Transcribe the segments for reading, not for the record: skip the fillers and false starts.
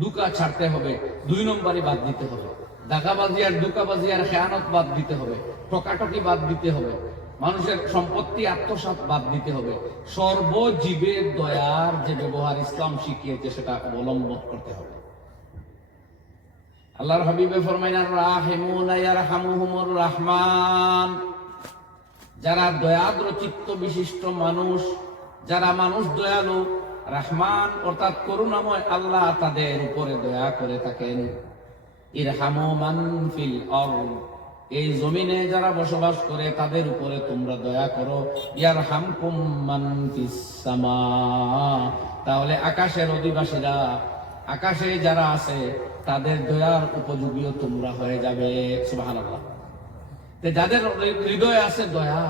দুকা ছাড়তে হবে, 2 নম্বরই বাদ দিতে হবে, দাগাবাজি আর দুকাবাজি আর খেয়ানত বাদ দিতে হবে, টকাটকি বাদ দিতে হবে, মানুষের সম্পত্তি আত্মসাৎ বাদ দিতে হবে। সর্বজীবের দয়ার যে ব্যবহার ইসলাম শিখিয়েছে সেটা অবলম্বন করতে হবে। আল্লাহর হাবিবে ফরমাইন, রাহিমুনা ইয়ারহামুহুমুর রাহমান, যারা দয়াদ্র চিত্ত বিশিষ্ট মানুষ, যারা মানুষ দয়ালু, রহমান অর্থাৎ করুণাময় আল্লাহ তাদের উপরে দয়া করে থাকেন। ইরহামু মান ফিল আরদ, এই জমিনে যারা বসবাস করে তাদের উপরে তোমরা দয়া করো। ইয়ারহামকুম মান ফিস সামা, তাহলে আকাশের অধিবাসীরা, আকাশে যারা আছে তাদের দয়ার উপযোগীও তোমরা হয়ে যাবে। সুবহানাল্লাহ। যাদের হৃদয়ে আছে দয়া,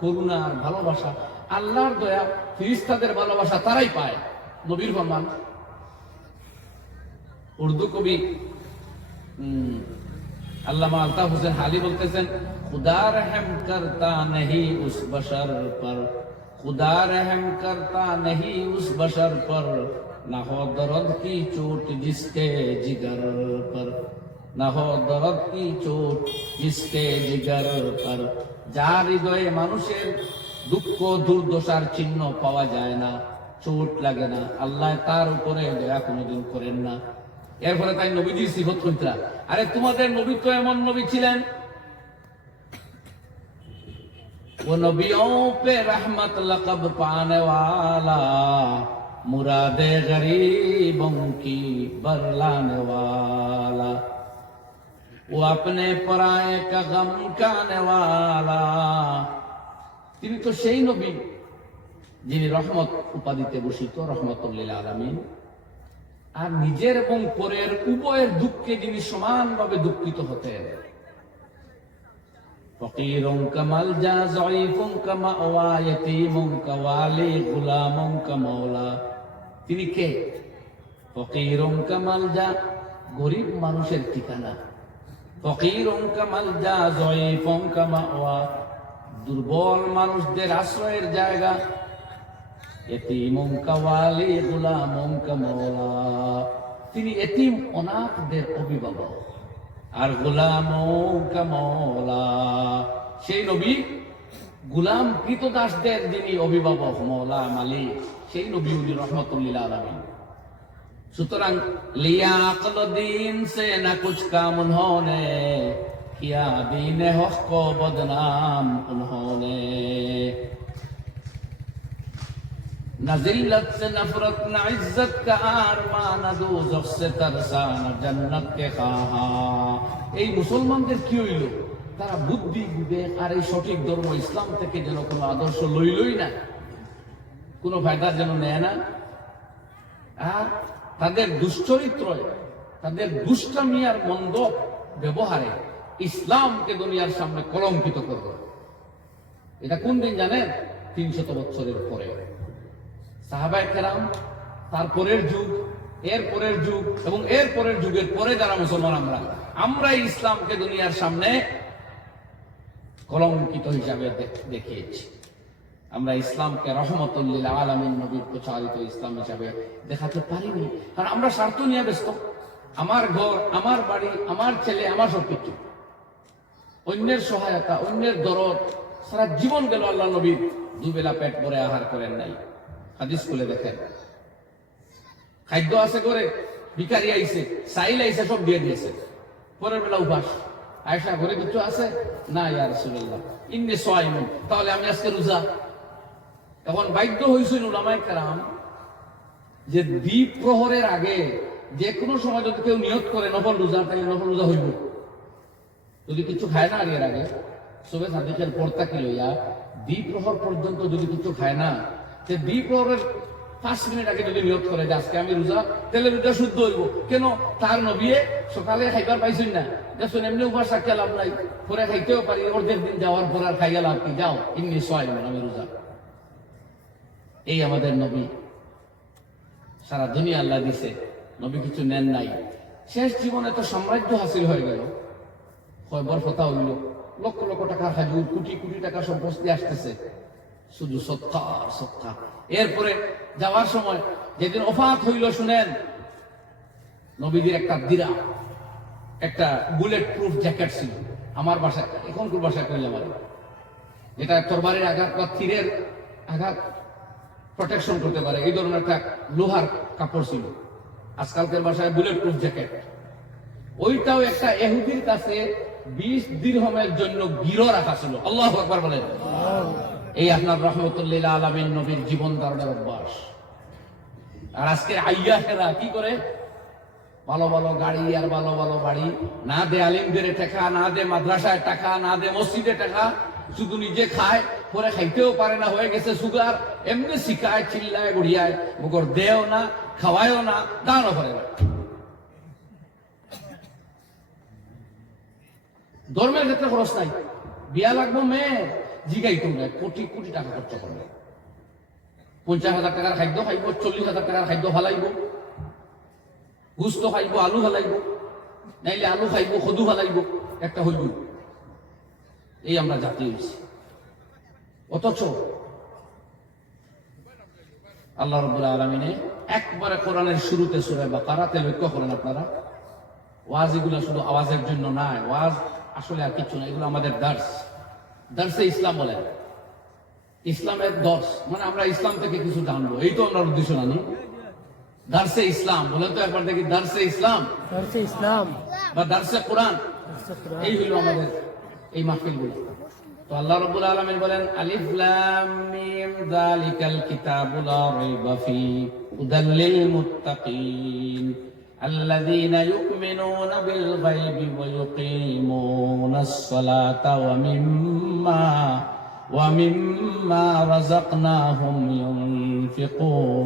করুণা আর ভালোবাসা, আল্লাহর দয়া, ফেরেশতাদের ভালোবাসা তারাই পায়। নবীর ফরমান, উর্দু কবি আল্লামা আলতাফ হোসেন হালি বলতেছেন, খুদা রহম করতা नहीं उस बशर पर, खुदा रहम करता नहीं उस बशर पर, ना हो दर्द की चोट जिसके जिगर पर, ना हो दर्द की चोट जिसके जिगर पर। যার হৃদয়ে মানুষের দুঃখ দুর্দশার চিহ্ন পাওয়া যায় না, চোট লাগে না, আল্লাহ তার উপরে দয়া কোনোদিন করেন না। এরপরে তাই নবীজির সিফত কইরা, আরে তোমাদের নবী তো এমন নবী ছিলেন, वो नबियों पे रहमत लक़ब पाने वाला, मुरादे गरीबों की बरलाने वाला, वो अपने पराए का गम काने वाला। তিনি তো সেই নবী যিনি রহমত উপাধিতে ভূষিত, রহমতুল লিল আলামিন, আর নিজের এবং পরের উভয়ের দুঃখে যিনি সমানভাবে দুঃখিত হতেন। ফকিরুন কামাল জা, যায়িফুন কামা ওয়া, ইয়াতীমুন কাওয়ালি, গুলামুন কামাওলা। তিনি কে? ফকিরুন কামাল জা, গরিব মানুষের ঠিকানা। ফকিরুন কামাল জা, যায়িফুন কামা ওয়া, দুর্বল মানুষদের আশ্রয়ের জায়গা। ইয়াতীমুন কাওয়ালি, গুলামুন কামাওলা, তিনি এতিম অনাথদের অভিভাবক। আর গোলামুন কামাওলা, সেই নবী গোলাম কৃতদাসদের যিনি অভিভাবক, মওলা মালিক, সেই নবী উনি রহমতুল লিল আলামিন। সুতরাং লিয়া আকল দিন সে না কুছ কাম উन्होंने किया, दीन हक को बदनाम उन्होंने। न जिल्लत से नफरत, न इज्जत का आरमान, न दोज़ख से तरसा, न जन्नत के ख्वाहा। এই মুসলমানদের কি হইল? তারা বুদ্ধি বিবেক আর এই সঠিক ধর্ম ইসলাম থেকে যেন কোনো আদর্শ লইলই না, কোনো ফায়দা যেন নেয় না, আর তাদের দুশ্চরিত্র, তাদের দুষ্টামি আর মন্দ ব্যবহারে ইসলামকে দুনিয়ার সামনে কলঙ্কিত করবে। এটা কোন দিন জানেন? 300 বছরের পরে। সাহাবায়ে কেরাম, তারপরের যুগ, এর পরের যুগ এবং এর পরের যুগের পরে যারা মুসলমান, আমরা ইসলামকে দুনিয়ার সামনে কলঙ্কিত হিসাবে দেখিয়েছি। আমরা ইসলামকে রহমতুল লিল আলামিন, নবীর প্রচারিত ইসলাম হিসাবে দেখাতে পারিনি, কারণ আমরা স্বার্থ নিয়ে ব্যস্ত। আমার ঘর, আমার বাড়ি, আমার ছেলে, আমার সবকিছু, অন্যের সহায়তা, অন্যের দরদ, সারা জীবন গেল আল্লাহ নবী দুবেলা পেট ভরে আহার করেন নাই। হাদিস খুলে দেখেন, খাদ্য আছে করে, ভিখারি আইছে, সাইল আইছে, সব দিয়ে দিয়েছে, পরের বেলা উপাস। আয়েশা, ঘরে কিছু আছে? না ইয়া রাসূলুল্লাহ, ইন্নী সাইমুন, তাহলে আমি আজকে রোজা। এখন বাধ্য হইছেন উলামায়ে কেরাম যে দ্বীপ প্রহরের আগে যে কোনো সময় যদি কেউ নিয়ত করে নফল রোজা, তাহলে নফল রোজা হইব। যদি কিছু খায় না, আর এর আগে সবে সাদিকের পর্তাকে লইয়া দ্বীপ প্রহর পর্যন্ত যদি কিছু খায় না, সে দ্বীপ প্রহরের 5 মিনিট আগে যদি নিয়ত করে যে আজকে আমি রোজা, তাহলে রোজা শুদ্ধ হইব। কেন? তার নবী সকালে খাইবার পাইছেন না, দেখুন এমনি উপাস রাখিয়া লাভ নাই, পরে খাইতেও পারি, অর্ধেক দিন যাওয়ার পর আর খাইয়া লাভ কি, যাও ইন্নী সাইমুন, আমি রোজা। এই আমাদের নবী, সারা দুনিয়া আল্লাহ দিছে, নবী কিছু নেন নাই। শেষ জীবনে তো সাম্রাজ্য হাসিল হয়ে গেল, বরফতা হইল, লক্ষ লক্ষ টাকা হাজুর, কোটি কোটি টাকা সম্পত্তি আসতেছে, শুধু সৎকার সৎকার। এরপরে যাওয়ার সময় যেদিন ওফাত হইল, শুনেন নবীদের একটা দিরা, একটা বুলেট প্রুফ জ্যাকেট ছিল আমার বাসায়, এখনকার বাসায় করলাম আর যেটা তরবারির আঘাত বা তীরের আঘাত প্রোটেকশন করতে পারে, এই ধরনের একটা লোহার কাপড় ছিল। আজকালকার বাসায় বুলেট প্রুফ জ্যাকেট। ওইটাও একটা ইহুদির কাছে 20 দিরহামের জন্য গিরো রাখা ছিল। আল্লাহু আকবার বলেন। এই আপনার রাহমাতুল লিল আলামিন নবীর জীবন ধারণের অভ্যাস। আর আজকে আইয়াহেরা কি করে? ভালো ভালো গাড়ি আর ভালো ভালো বাড়ি, না দে আলিমদের টাকা, না দে মাদ্রাসায় টাকা, না দে মসজিদে টাকা, শুধু নিজে খায়, পরে খাইতেও পারে না, হয়ে গেছে সুগার, এমনি শিখায়, চিল্লায়, গড়িয়ায়, মগর দেও না, খাওয়ায়ও না, দানও করে না। ধর্মের ক্ষেত্রে খরচ নাই, বিয়া লাগবো মেয়ে জিগাইতো না, কোটি কোটি টাকা খরচ করবে। 50,000 টাকার খাদ্য খাইব, 40,000 টাকার খাদ্য ফালাইব, গুস্ত খাইব, আলু ফালাইব, নাইলে আলু খাইব, সদু ফালাইব, একটা হইব। এই আমরা জাতি হয়েছি। অথচ আল্লাহ রাব্বুল আলামিনে একবারে কোরআনের শুরুতে সূরা বাকারাতে লক্ষ্য করেন আপনারা, ওয়াজ এগুলো শুধু আওয়াজের জন্য নয়, ওয়াজ আসলে আর কিছু না, এগুলো আমাদের দার্সে ইসলাম বলে। ইসলামের দর্শ মানে আমরা ইসলাম থেকে কিছু জানবো, এই তো আমরা উদ্দেশ্য না। দার্সে ইসলাম বলেন তো একবার দেখি, দার্সে ইসলাম বা দার্সে কোরআন, এই হইল আমাদের এই মাহফিলগুলো। তো আল্লাহ রাব্বুল আলামিন বলেন, আলিফ লাম মিম যালিকাল কিতাবু লা রাইবা ফি হুদাল লিল মুত্তাকিন আল্লাযীনা ইউমিনুনা বিল গায়বি ওয়া ইউকিমুনাস সালাতা ওয়া মিম্মা রাযাকনাহুম ইউনফিকুন।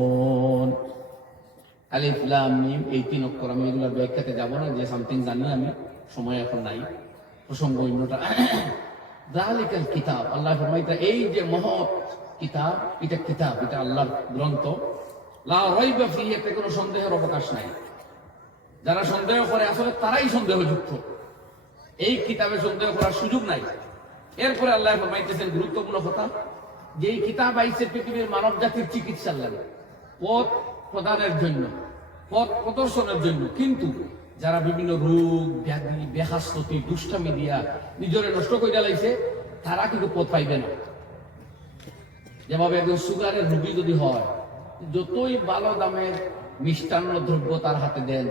আলিফ লাম মিম, এই 3 অক্ষর, আমি এগুলোর ব্যাখ্যাতে যাব না, যে সামথিং জানি আমি, সময় এখন নাই, প্রসঙ্গ অন্যটা। যালিকাল কিতাব, আল্লাহ ফরমাইতা এই যে মহৎ কিতাব, এটা কিতাব, এটা আল্লাহর গ্রন্থ, লা রাইবা ফিহি, এতে কোনো সন্দেহের অবকাশ নাই। যারা সন্দেহ করে আসলে তারাই সন্দেহযুক্ত, এই কিতাবে সন্দেহ করার সুযোগ নাই। এরপরে আল্লাহ ফরমাইতেছেন গুরুত্বপূর্ণ কথা, যে এই কিতাব আইছে পৃথিবীর মানব জাতির চিকিৎসার লাগে, পথ প্রদানের জন্য, পথ প্রদর্শনের জন্য। কিন্তু যারা বিভিন্ন রোগ ব্যাধি, বেহাস্তি, দুষ্টামি দিয়া নিজরে নষ্ট করে লাইছে, তারা কিন্তু পথ পাইবে না। যেভাবে একজন সুগারের রোগী যদি হয়, যতই ভালো দামের মিষ্টান্ন দ্রব্য তার হাতে দেন,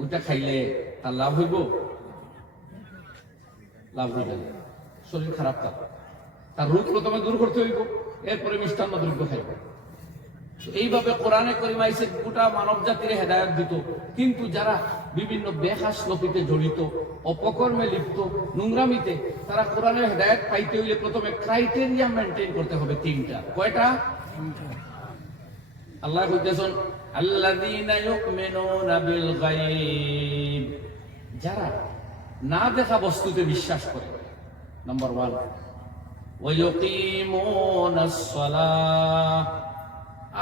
ওইটা খাইলে তার লাভ হইব? লাভ হইবে না, শরীর খারাপ থাকবে। তার রোগ প্রথমে দূর করতে হইব, এরপরে মিষ্টান্ন দ্রব্য খাইবে। এইভাবে কোরআনে কারীম আইছে গোটা মানব জাতির হেদায়েত দিত। কিন্তু যারা বিভিন্ন বেহাসলপিতে জড়িত, অপকর্মে লিপ্ত, নোংরামিতে, তারা কোরআনের হেদায়েত পাইতে হইলে প্রথমে ক্রাইটেরিয়া মেনটেন করতে হবে 3টা। কয়টা? আল্লাহ কইতেছেন, আল্লাযীনা ইউমিনুনা বিল গায়ব, যারা না দেখা বস্তুতে বিশ্বাস করে, নাম্বার 1। ওয়া ইউকিমুনাস সালাহ,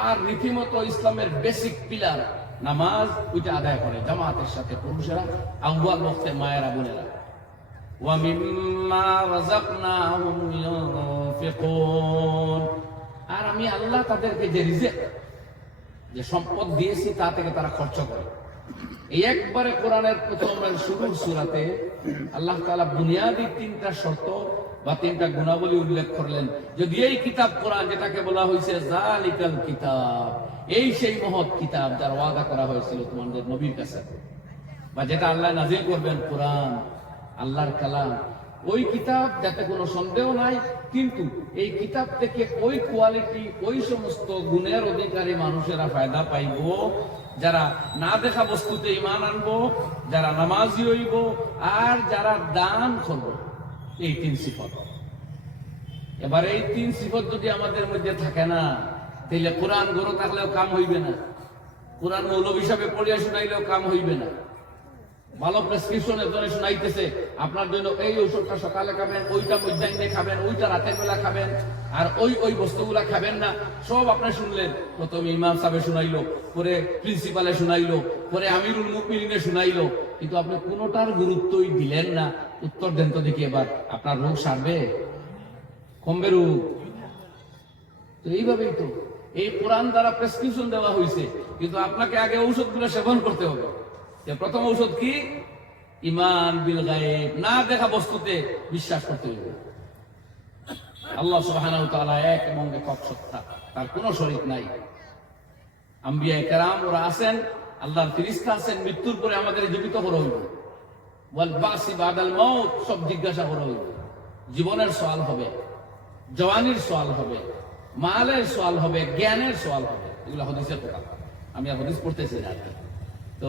আর রীতিমতো ইসলামের বেসিক পিলার নামাজ, ওইটা আদায় করে জামাতের সাথে, পুরুষেরা, আউয়াল ওয়াক্তে মায়েরা, বোনেরা। ওয়া মিম্মা রাযাকনাহুম ইউনফিকুন, আর আমি আল্লাহ তাদেরকে যে রিজিক, যে সম্পদ দিয়েছি, তা থেকে তারা খরচ করে। এই একবারে কোরআনের প্রথমের শুরুর সূরাতে আল্লাহ তাআলা বুনিয়াদি 3টা শর্ত বা 3টা গুণাবলী উল্লেখ করলেন। যদি এই কিতাব কোরআন, যেটাকে বলা হয়েছে যালিকাল কিতাব, এই সেই মহৎ কিতাব যার ওয়াদা করা হয়েছিল তোমাদের নবীর কাছে, বা যেটা আল্লাহ নাজিল করবেন, কোরআন আল্লাহর কালাম, ওই কিতাব যাতে কোনো সন্দেহ নাই। কিন্তু এই কিতাব থেকে ওই কোয়ালিটি, ওই সমস্ত গুণের অধিকারী মানুষেরা ফায়দা পাইব, যারা না দেখা বস্তুতে ঈমান আনবো, যারা নামাজি হইব, আর যারা দান করব। এই 3 সিফত। এবার এই 3 সিফত যদি আমাদের মধ্যে থাকে না, তাহলে কোরআন গরো থাকলেও কাম হইবে না, কোরআন মৌলবী হিসাবে পড়িয়া শুনাইলেও কাম হইবে না। ভালো প্রেসক্রিপশন একজনে শুনাইতেছে, আপনার জন্য এই ঔষধটা সকালে খাবেন, ওইটা মধ্যাহ্নে খাবেন, ওইটা রাতের বেলা খাবেন, আর ওই বস্তুগুলা খাবেন না, সব আপনি শুনলেন। প্রথমে ইমাম সাহেব শুনাইলো, পরে প্রিন্সিপালে শুনাইলো, পরে আমিরুল মুমিনিনে শুনাইলো, কিন্তু আপনি কোনোটার গুরুত্বই দিলেন না। উত্তর দেন তো দেখি, এবার আপনার রোগ সারবে? কমবে রোগ? তো এইভাবেই তো এই কোরআন দ্বারা প্রেসক্রিপশন দেওয়া হয়েছে, কিন্তু আপনাকে আগে ঔষধগুলো সেবন করতে হবে। প্রথম ঔষধ কি? ইমান বিল গায়েব, না দেখা বস্তুতে বিশ্বাস করতে হবে। আল্লাহ সুবহানাহু ওয়া তাআলা এক এবং একক সত্তা, তার কোনো শরীক নাই। আম্বিয়া কেরাম ওরা আছেন, আল্লাহর ফেরেশতা আছেন, মৃত্যুর পরে আমাদের জীবিত করা হইবে। ওয়াল বাসি বাদাল মাউত, সব জিজ্ঞাসা করা হইবে। জীবনের সওয়াল হবে, জওয়ানির সওয়াল হবে, মালের সওয়াল হবে, জ্ঞানের সওয়াল হবে। এগুলো হাদিসের কথা, আমি আর হাদিস পড়তেছি না। তো